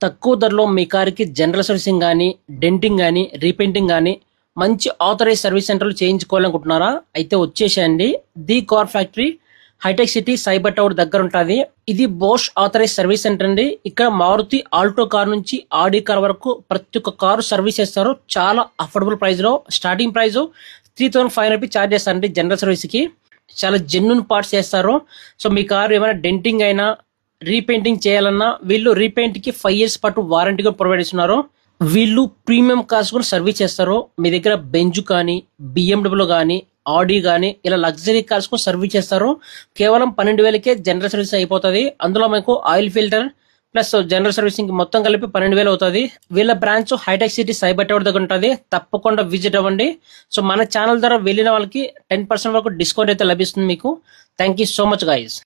తక్కువ ధరలో మీ కార్‌కి జనరల్ సర్వీసింగ్ గానీ, డెంటింగ్ గానీ, రీపెయింటింగ్ గానీ, మంచి ఆథరైజ్డ్ సర్వీస్ సెంటర్‌లో చేయించుకోవాలనుకుంటున్నారా? అయితే వచ్చేసేయండి. ది కార్ ఫ్యాక్టరీ హైటెక్ సిటీ సైబర్ టవర్ దగ్గరుంటాది. ఇది బోష్ ఆథరైజ్డ్ సర్వీస్ సెంటర్ అండి. ఇక్కడ మారుతి ఆల్టో కార్ నుంచి ఆడి కార్ వరకు ప్రతి ఒక్క కారు సర్వీస్ చేస్తారు. చాలా అఫోర్డబుల్ ప్రైస్‌లో స్టార్టింగ్ ప్రైస్ 3500 రూపీస్ చార్జ్ చేస్తారండి జనరల్ సర్వీస్‌కి. చాలా జెన్యూన్ పార్ట్స్ చేస్తారు. సో మీ కారు ఏమైనా డెంటింగ్ అయినా రీపెయింటింగ్ చేయాలన్నా వీళ్ళు రీపెయింట్‌కి 5 ఇయర్స్ పాటు వారంటీ కూడా ప్రొవైడ్ చేస్తున్నారు. వీళ్ళు ప్రీమియం కార్స్ కూడా సర్వీస్ చేస్తారు. మీ దగ్గర బెంజ్ కానీ, BMW గానీ, ఆడి గానీ ఇలా లగ్జరీ కార్స్ కూడా సర్వీస్ చేస్తారు. కేవలం 12,000కే జనరల్ సర్వీస్ అయిపోతది. అందులో మీకు oil filter plus general servicing మొత్తం కలిపి 12,000 అవుతది. వీళ్ళ బ్రాంచ్ హైటెక్ సిటీ సైబర్ టవర్ దగ్గర ఉంటది. తప్పకుండా విజిట్ అవ్వండి. సో మన ఛానల్ ద్వారా వెళ్ళిన వాళ్ళకి 10% వరకు డిస్కౌంట్ అయితే లభిస్తుంది మీకు. Thank you so much guys.